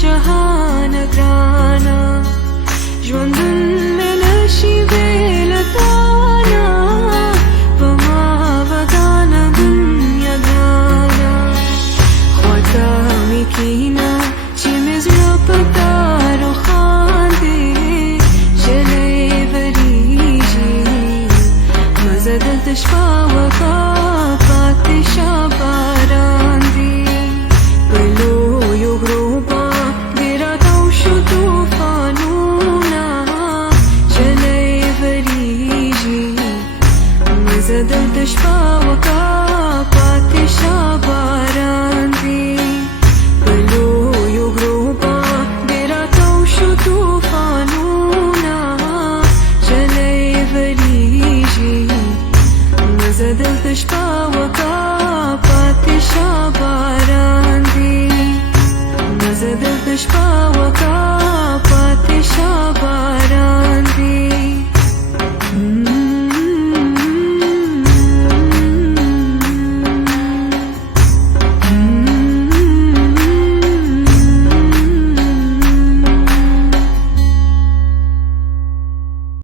جهان ګرانا ژوندون مې نشي بېلتانا په ما ودانه دنیا ګرانا خواته مې کښېنه چې مې زړه په تا روښاندې ژلۍ ورېږي مزه دلته شپه وکړه پاتې شه باران دی په لویو غرو باندې راتاو شو طوفانونه ژلۍ ورېږي مزه دلته شپه وکړه پاتې شه باران دی په لویو غرو باندې راتاو شو طوفانونه ژلۍ ورېږي مزه دلته شپه وکړه